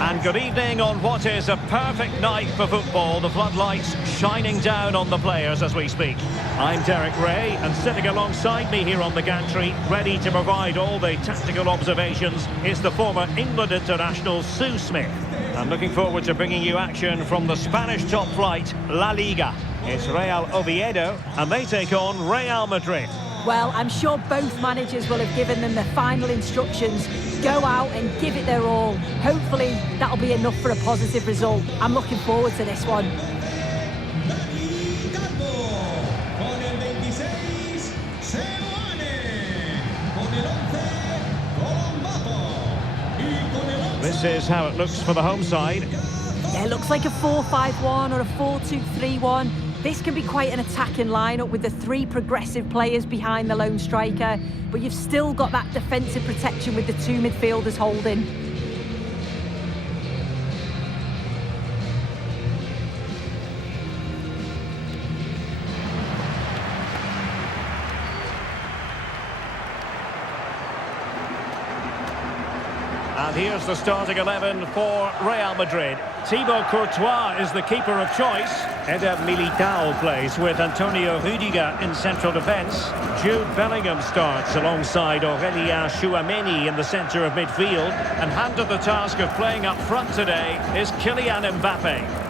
And good evening on what is a perfect night for football. The floodlights shining down on the players as we speak. I'm Derek Ray, and sitting alongside me here on the gantry, ready to provide all the tactical observations, is the former England international Sue Smith. I'm looking forward to bringing you action from the Spanish top flight, La Liga. It's Real Oviedo, and they take on Real Madrid. Well, I'm sure both managers will have given them the final instructions. Go out and give it their all. Hopefully, that'll be enough for a positive result. I'm looking forward to this one. This is how it looks for the home side. Yeah, it looks like a 4-5-1 or a 4-2-3-1. This can be quite an attacking lineup with the three progressive players behind the lone striker, but you've still got that defensive protection with the two midfielders holding. And here's the starting 11 for Real Madrid. Thibaut Courtois is the keeper of choice. Eder Militao plays with Antonio Rüdiger in central defence. Jude Bellingham starts alongside Aurélien Tchouaméni in the centre of midfield. And handed the task of playing up front today is Kylian Mbappe.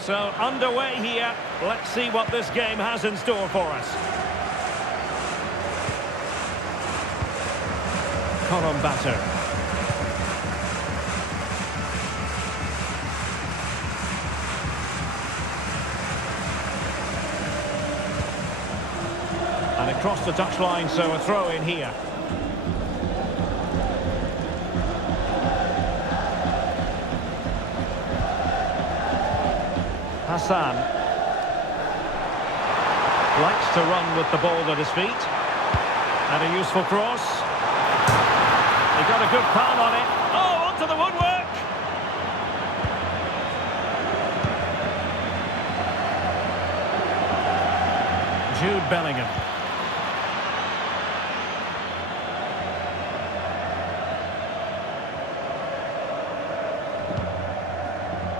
So, underway here. Let's see what this game has in store for us. Colin Batter. And across the touchline, so a throw in here. Hassan likes to run with the ball at his feet, and a useful cross. He got a good palm on it. Oh, onto the woodwork! Jude Bellingham.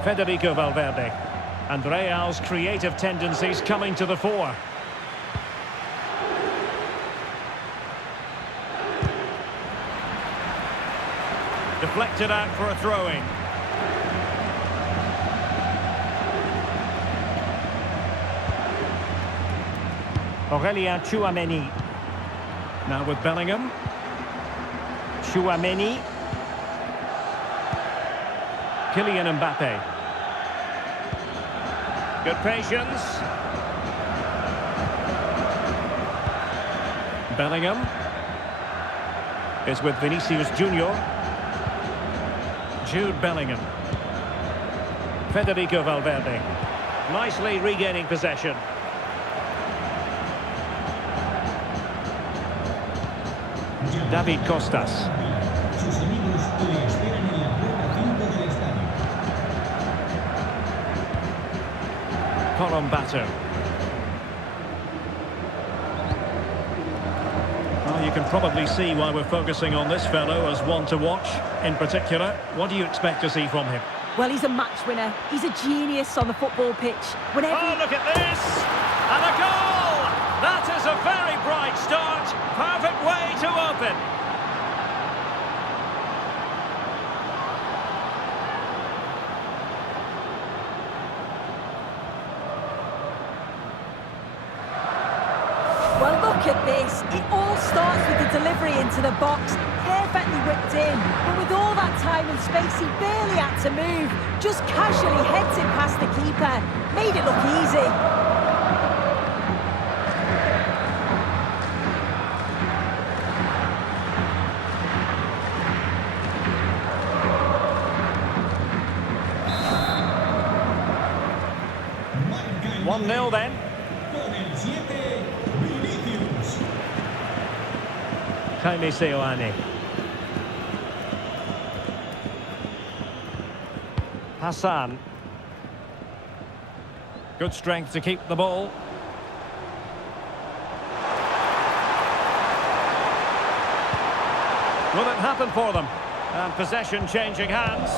Federico Valverde. And Real's creative tendencies coming to the fore. Deflected out for a throw-in. Aurélien Tchouaméni. Now with Bellingham. Tchouaméni. Kylian Mbappe. Good patience. Bellingham is with Vinicius Junior. Jude Bellingham. Federico Valverde. Nicely regaining possession. David Costas. Colin Batter. Well, you can probably see why we're focusing on this fellow as one to watch. In particular, what do you expect to see from him? Well, he's a match winner. He's a genius on the football pitch. Whenever Oh, look at this! And a goal! That is a very bright start. Perfect way to open. Well, look at this. It all starts with the delivery into the box. Perfectly whipped in. But with all that time and space, he barely had to move. Just casually heads it past the keeper. Made it look easy. 1-0 then. Jaime Seoane. Hassan. Good strength to keep the ball. Will it happen for them? And possession changing hands.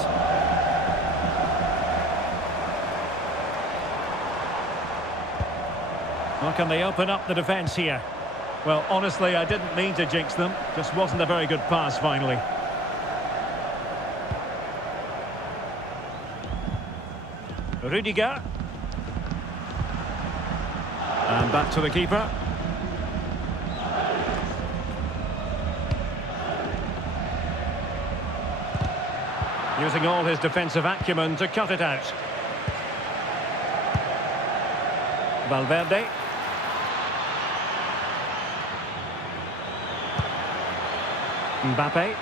Or can they open up the defence here? Well, honestly, I didn't mean to jinx them. Just wasn't a very good pass, finally. Rudiger. And back to the keeper. Using all his defensive acumen to cut it out. Valverde. Mbappe.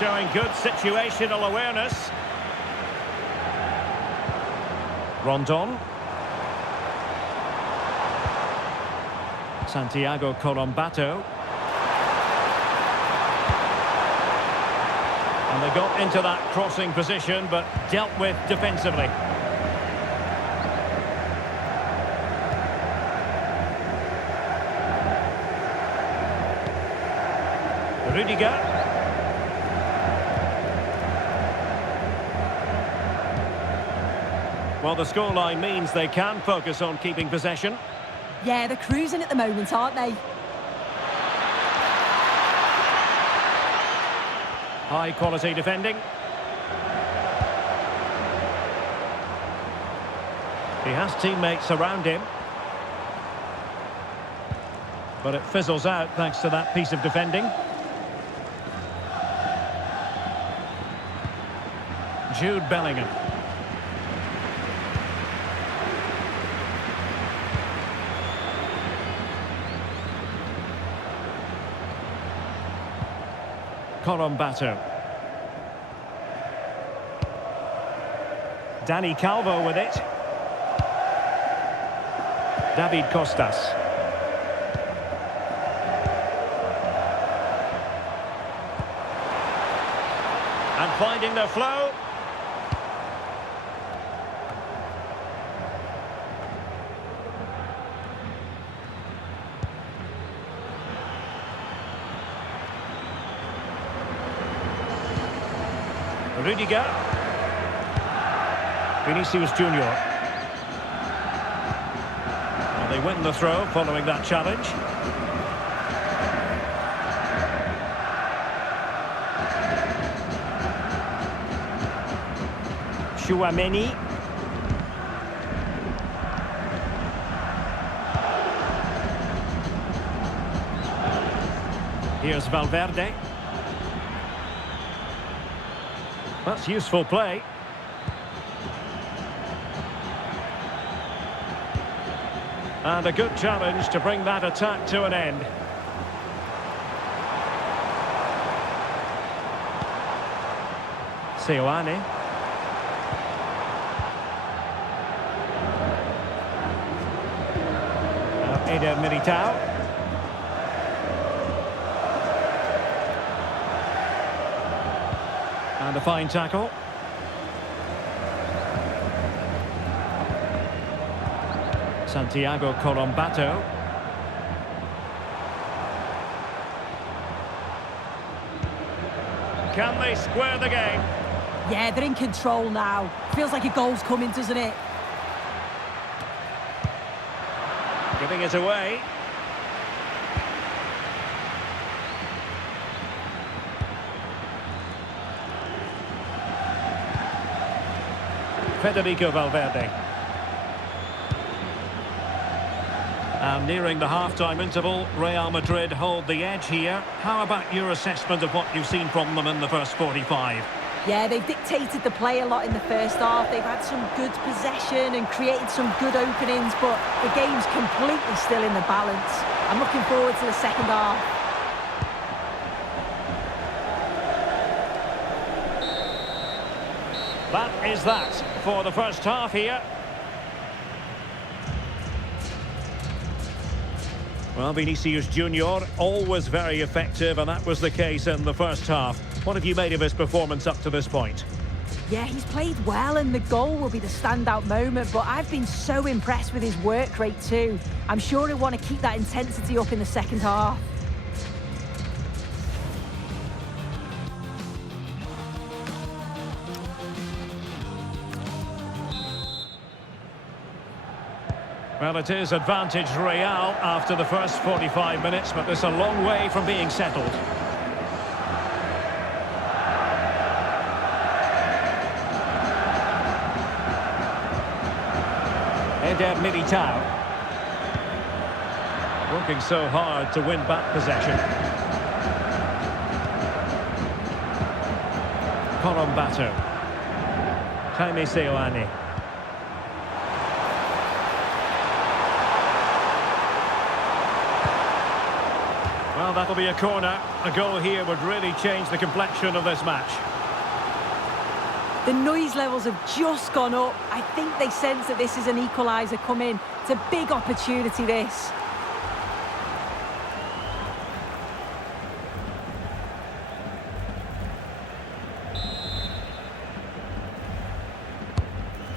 Showing good situational awareness. Rondon. Santiago Colombato. And they got into that crossing position, but dealt with defensively. Rudiger. Well, the scoreline means they can focus on keeping possession. Yeah, they're cruising at the moment, aren't they? High quality defending. He has teammates around him. But it fizzles out thanks to that piece of defending. Jude Bellingham. Colombato. Dani Calvo with it. David Costas. And finding the flow. Rudiger. Vinicius Junior. And they win the throw following that challenge. Tchouaméni. Here's Valverde. That's useful play. And a good challenge to bring that attack to an end. Seoane. Now Eder Militao. And a fine tackle. Santiago Colombato. Can they square the game? Yeah, they're in control now. Feels like a goal's coming, doesn't it? Giving it away. Federico Valverde. And nearing the half-time interval, Real Madrid hold the edge here. How about your assessment of what you've seen from them in the first 45? Yeah, they've dictated the play a lot in the first half. They've had some good possession and created some good openings, but the game's completely still in the balance. I'm looking forward to the second half. That is that for the first half here. Well, Vinicius Junior, always very effective, and that was the case in the first half. What have you made of his performance up to this point? Yeah, he's played well, and the goal will be the standout moment, but I've been so impressed with his work rate too. I'm sure he'll want to keep that intensity up in the second half. Well, it is advantage Real after the first 45 minutes, but it's a long way from being settled. Eder Militao. Working so hard to win back possession. Colombato. Jaime Seoane. Well, that'll be a corner. A goal here would really change the complexion of this match. The noise levels have just gone up. I think they sense that this is an equaliser coming. It's a big opportunity, this.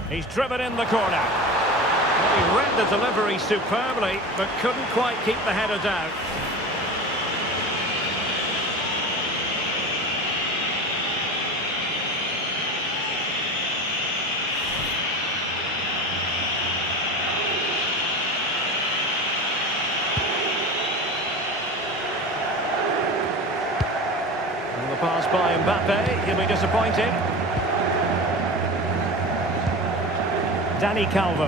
He's driven in the corner. Well, he read the delivery superbly, but couldn't quite keep the header down. And the pass by Mbappe, he'll be disappointed. Dani Calvo.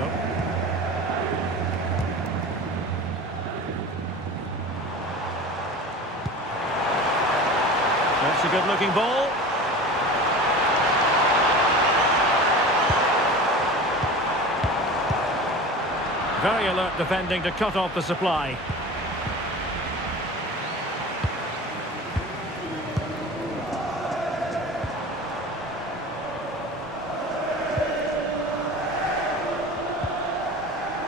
That's a good-looking ball. Very alert defending to cut off the supply.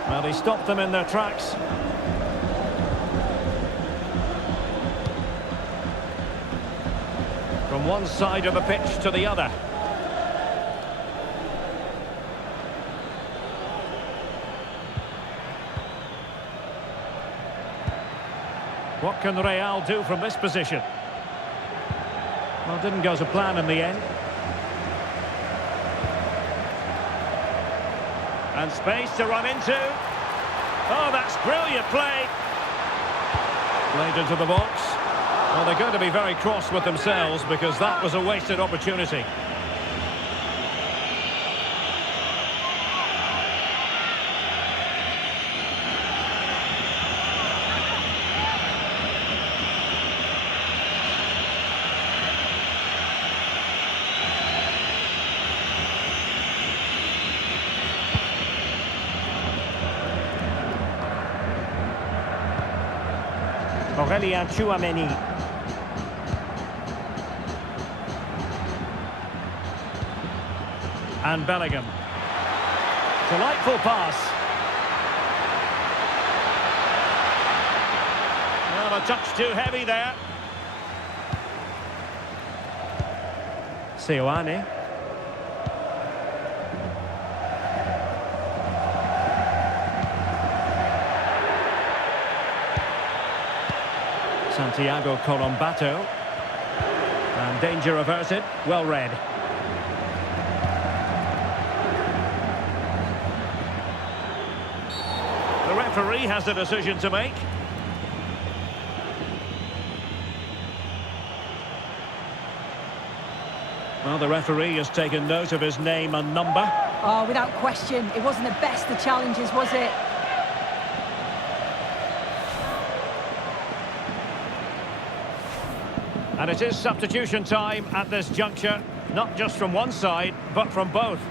Well, he stopped them in their tracks. From one side of the pitch to the other. What can Real do from this position? Well, didn't go to plan in the end. And space to run into. Oh, that's brilliant play. Played into the box. Well, they're going to be very cross with themselves because that was a wasted opportunity. Aurelien Tchouameni. And Bellingham. Delightful pass. Well, a touch too heavy there. Seoane. Santiago Colombato. And danger averted. Well read. The referee has a decision to make. Well, the referee has taken note of his name and number. Oh, without question. It wasn't the best of challenges, was it? And it is substitution time at this juncture, not just from one side, but from both.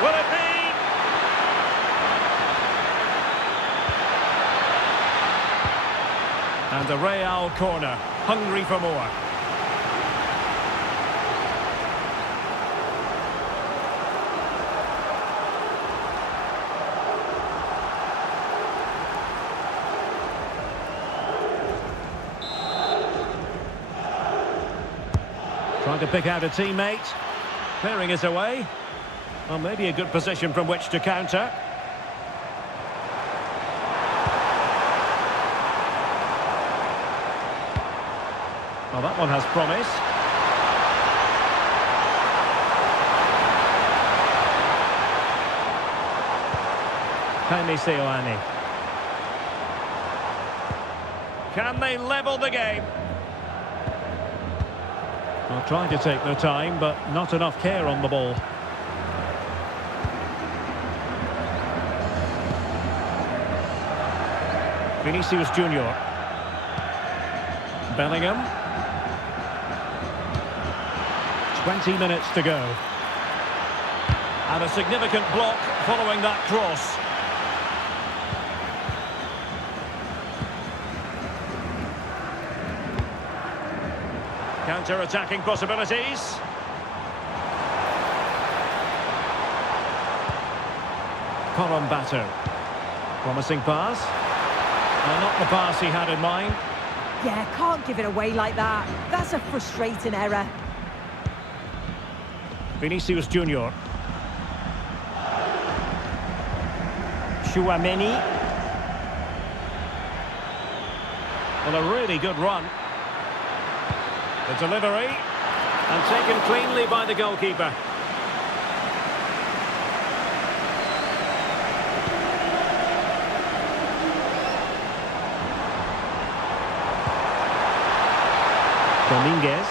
Will it be? And a Real corner, hungry for more. Trying to pick out a teammate. Clearing it away. Well, maybe a good position from which to counter. Well, that one has promise. Ioane. Can they level the game? Well, trying to take their time, but not enough care on the ball. Vinicius Junior. Bellingham. 20 minutes to go. And a significant block following that cross. Counter-attacking possibilities. Colombato. Promising pass. Well, not the pass he had in mind. Yeah, can't give it away like that. That's a frustrating error. Vinicius Junior. Tchouaméni. Well, a really good run. The delivery. And taken cleanly by the goalkeeper. Dominguez.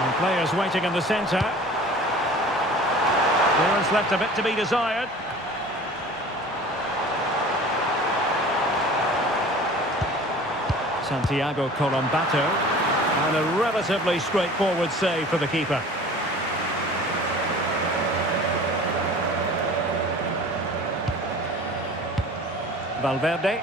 And players waiting in the centre. Clearance left a bit to be desired. Santiago Colombato. And a relatively straightforward save for the keeper. Valverde.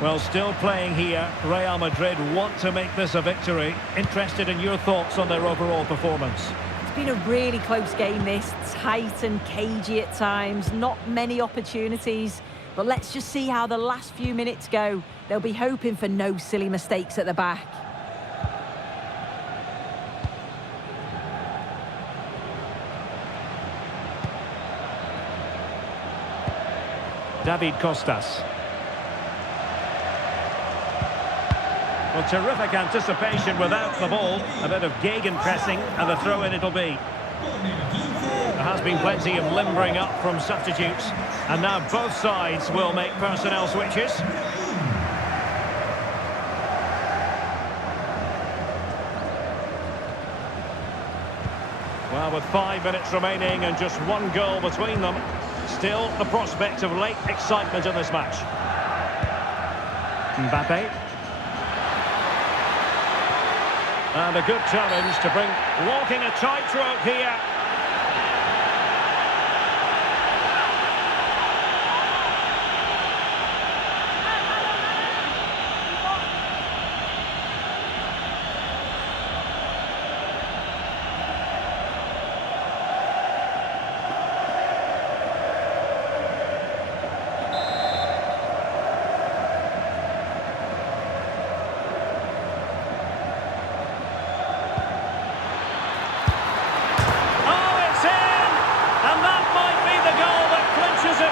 Well, still playing here. Real Madrid want to make this a victory. Interested in your thoughts on their overall performance? It's been a really close game, this. Tight and cagey at times. Not many opportunities. But let's just see how the last few minutes go. They'll be hoping for no silly mistakes at the back. David Costas. Well, terrific anticipation without the ball. A bit of gegenpressing, and the throw-in it'll be. There has been plenty of limbering up from substitutes, and now both sides will make personnel switches. Well, with 5 minutes remaining and just one goal between them, still the prospect of late excitement in this match. Mbappe. And a good challenge to bring walking a tightrope here.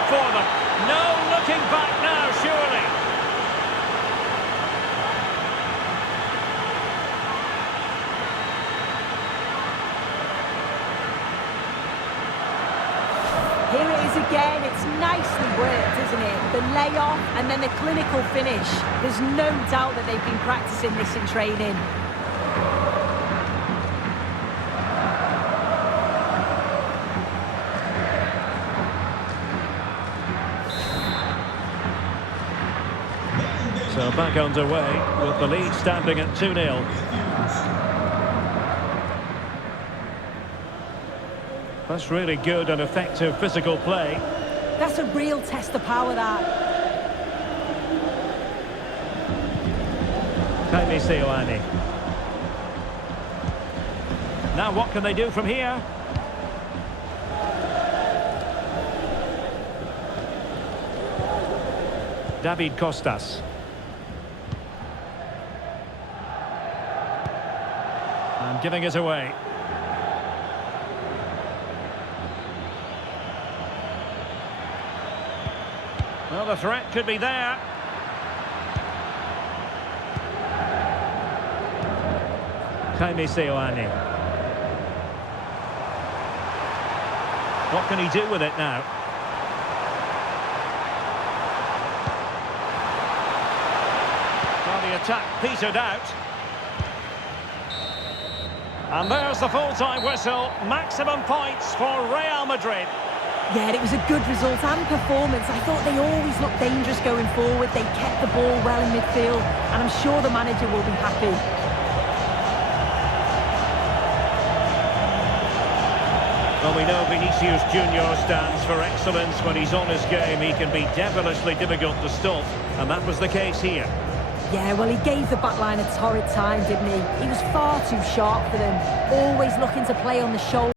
For them. No looking back now, surely. Here it is again. It's nicely worked, isn't it? The layoff and then the clinical finish. There's no doubt that they've been practicing this in training. So back underway with the lead standing at 2-0. That's really good and effective physical play. That's a real test of power, that. Ioane. Now what can they do from here? David Costas. And giving it away. Well, the threat could be there. Ioane. What can he do with it now? Well, the attack petered out. And there's the full-time whistle. Maximum points for Real Madrid. Yeah, it was a good result and performance. I thought they always looked dangerous going forward. They kept the ball well in midfield, and I'm sure the manager will be happy. Well, we know Vinicius Junior stands for excellence. When he's on his game, he can be devilishly difficult to stop, and that was the case here. Yeah, well, he gave the backline a torrid time, didn't he? He was far too sharp for them, always looking to play on the shoulder.